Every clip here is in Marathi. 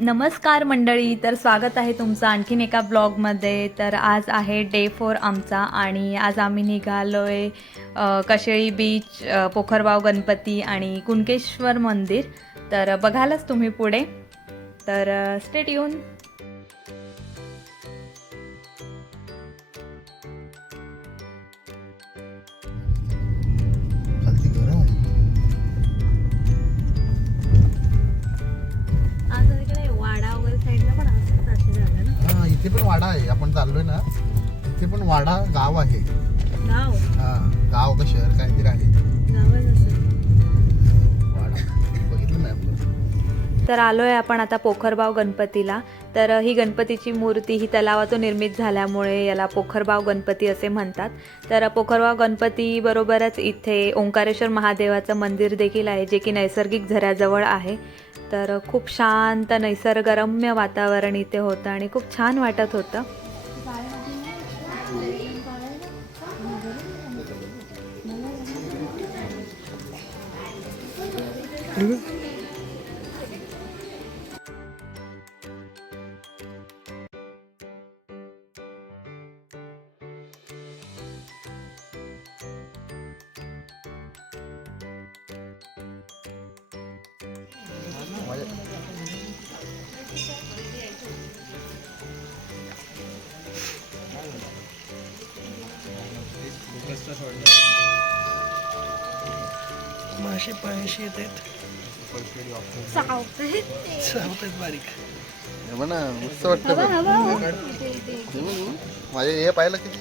नमस्कार मंडळी तर स्वागत आहे तुमचं आणखीन एका ब्लॉगमध्ये. तर आज आहे डे फोर आमचा आणि आज आम्ही निघालो आहे कशेळी बीच पोखरबाव गणपती आणि कुणकेश्वर मंदिर. तर बघालच तुम्ही पुढे. तर स्टेट येऊन इथे पण वाडा आहे. आपण चाललोय ना इथे पण वाडा गाव आहे. गाव? हा गाव का शहर काहीतरी आहे. गावच असं. वाडा. बघितलं मॅपवर तर आलो आहे आपण आता पोखरबाव गणपतीला. तर ही गणपतीची मूर्ती ही तलावातून निर्मित झाल्यामुळे याला पोखरबाव गणपती असे म्हणतात. तर पोखरबाव गणपती बरोबरच इथे ओंकारेश्वर महादेवाचं मंदिर देखील आहे जे की नैसर्गिक झऱ्याजवळ आहे. तर खूप शांत निसर्गरम्य वातावरण इथे होतं आणि खूप छान वाटत होतं. मासे पायाशी येत आहेत सावत आहेत बारीक. म्हणा मस्त वाटतं माझे हे पाहिलं किती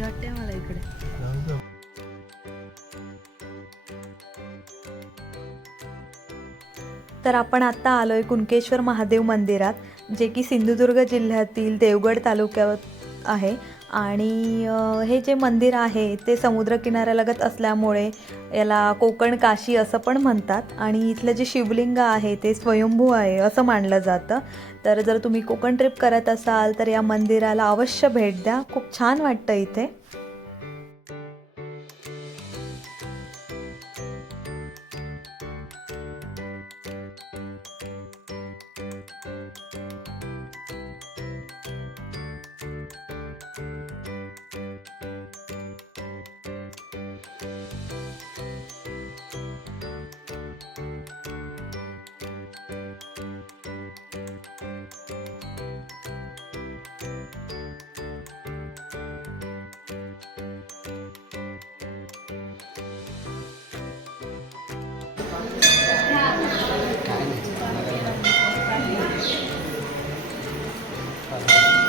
भारी वाटते मला इकडे? तर आपण आत्ता आलो आहे कुणकेश्वर महादेव मंदिरात जे की सिंधुदुर्ग जिल्ह्यातील देवगड तालुक्यात आहे. आणि हे जे मंदिर आहे ते समुद्रकिनाऱ्यालगत असल्यामुळे याला कोकण काशी असं पण म्हणतात. आणि इथलं जे शिवलिंग आहे ते स्वयंभू आहे असं मानलं जातं. तर जर तुम्ही कोकण ट्रिप करत असाल तर या मंदिराला अवश्य भेट द्या. खूप छान वाटतं इथे.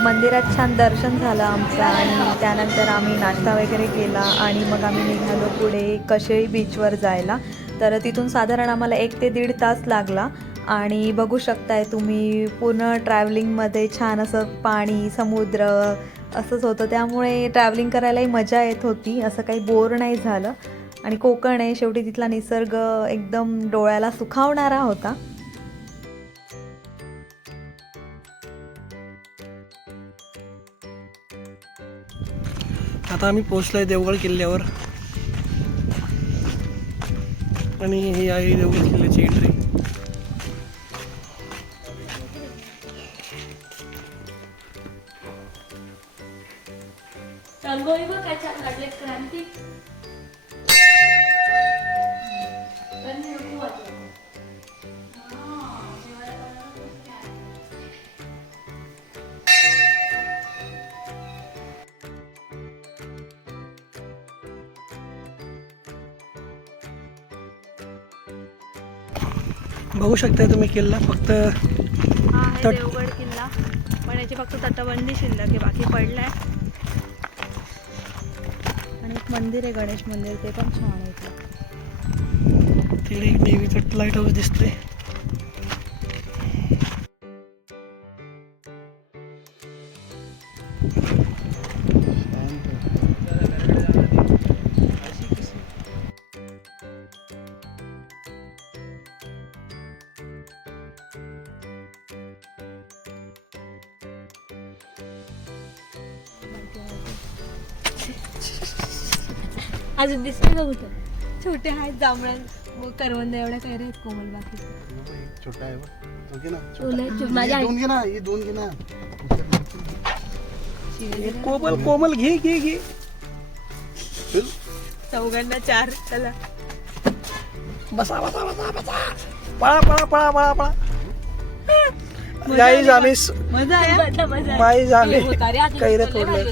मंदिरात छान दर्शन झालं आमचं आणि त्यानंतर आम्ही नाश्ता वगैरे केला आणि मग आम्ही निघालो पुढे कशेळी बीचवर जायला. तर तिथून साधारण आम्हाला एक ते दीड तास लागला आणि बघू शकताय तुम्ही पूर्ण ट्रॅव्हलिंगमध्ये छान असं पाणी समुद्र असंच होतं. त्यामुळे ट्रॅव्हलिंग करायलाही मजा येत होती. असं काही बोर नाही झालं. आणि कोकण आहे शेवटी तिथला निसर्ग एकदम डोळ्याला सुखावणारा होता. आता आम्ही पोहोचलोय देवगड किल्ल्यावर. आणि ही आहे देवगड किल्ल्याची बघू शकताय तुम्ही किल्ला फक्त हा तट- देवगड किल्ला. पण याची फक्त तटबंदी शिल्लक आहे बाकी पडलाय. आणि एक मंदिर आहे गणेश मंदिर ते पण छान आहे. तिकडे एक देवीचं लाइट हाऊस दिसतंय. अजून दिसते का कुठं? छोटे आहेत जांभळ्या करवंद एवढ्या काय आहेत कोमल बाकी. छोटा आहे बघ. तो घे ना छोटा. छो- माझ्या दोन घे ना हे दोन घे ना. कोमल कोमल घे घे घे. चल. चौघांना चार चला. बसा बसा बसा बसा. पळा पळा पळा पळा पळा. गाईज आम्ही स- मजा आहे गाईज आम्ही कैरत उडले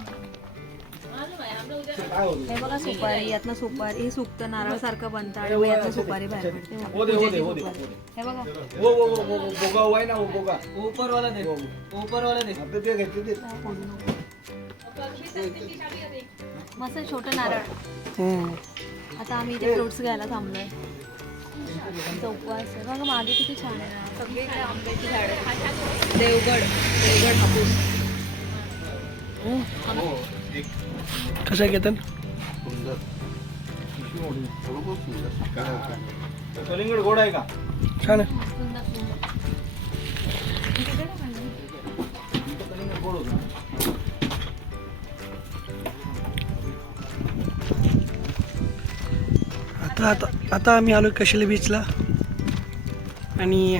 हा बघा सुपारी यातनं सुपारी हे सुकतं नारळ सारखं बनतं आणि मग यातनं सुपारी बाहेर पडते. हे बघा, हो पूजेची सुपारी. बघा. हो हो बोगा आहे ना बोगा ऊपर वाला नहीं ऊपर वाला नहीं आता ते घेतले ते. मस्त छोटं नारळ. आता आम्ही इथे फ्रुट्स घ्यायला थांबलोय. चौपास आहे. बघा मागे किती छान आहे. ना सगळीकडे आंब्याची झाडं. देवगड देवगड हापूस. कशा घेतात काय होतं? कलिंगड गोड आहे का? छान आता आता आता आम्ही आलो कशिले बीचला आणि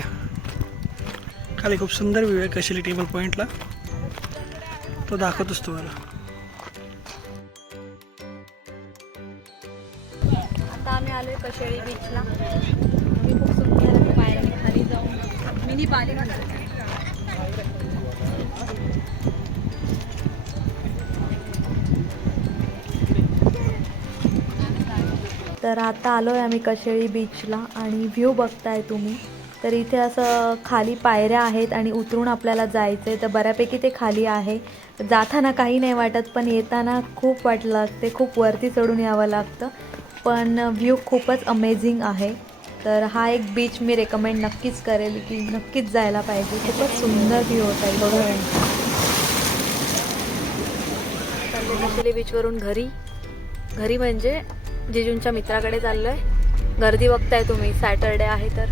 खाली खूप सुंदर व्ह्यू आहे कशिली टेबल पॉईंटला तो दाखवतोच तुम्हाला. आता आम्ही आलोय कशेळी बीचला आणि खूप सुंदर खाली जाऊन मिनी पाली तर आता आलो आहे आम्ही कशेळी बीचला आणि व्ह्यू बघताय तुम्ही. तर इथे असं खाली पायऱ्या आहेत आणि उतरून आपल्याला जायचं आहे तर बऱ्यापैकी ते खाली आहे. जाताना काही नाही वाटत पण येताना खूप वाट लागते. खूप वरती चढून यावं लागतं. पण व्ह्यू खूपच अमेझिंग आहे. तर हा एक बीच मी रेकमेंड नक्कीच करेल की नक्कीच जायला पाहिजे. खूपच सुंदर व्ह्यू होता आहे बघा बीचवरून घरी. घरी म्हणजे जिजूंच्या मित्राकडे चाललोय. गर्दी बघताय तुम्ही. सॅटरडे आहे तर.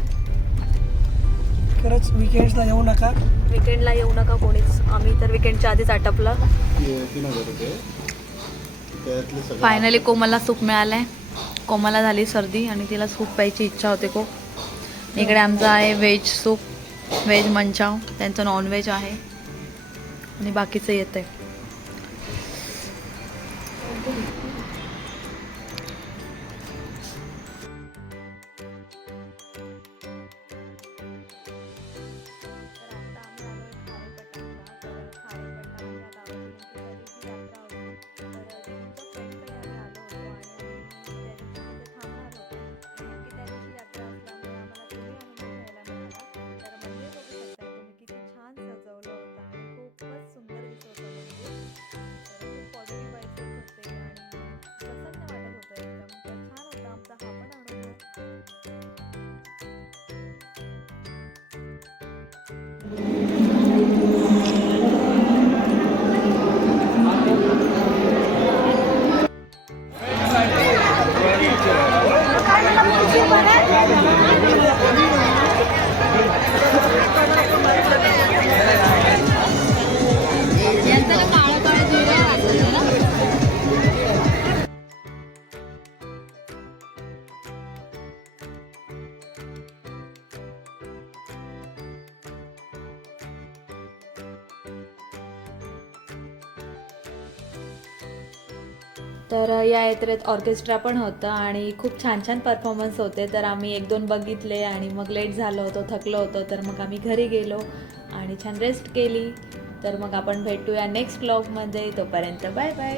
खरंच विकेंड्सला येऊ नका. विकेंडला येऊ नका कोणीच. आम्ही तर विकेंडच्या आधीच आटपलं. फायनली कोमलला सूप मिळालंय. कोमलला झाली सर्दी आणि तिला सूप प्यायची इच्छा होते खूप. इकडे आमचं आहे व्हेज सूप व्हेज मंचाव. त्यांचं नॉनव्हेज आहे. आणि बाकीचं येतं आहे तर या यात्रेत ऑर्केस्ट्रा पण होतं आणि खूप छान छान परफॉर्मन्स होते. तर आम्ही एक दोन बघितले आणि मग लेट झालो होतो थकलो होतो. तर मग आम्ही घरी गेलो आणि छान रेस्ट केली. तर मग आपण भेटूया नेक्स्ट ब्लॉगमध्ये तोपर्यंत बाय बाय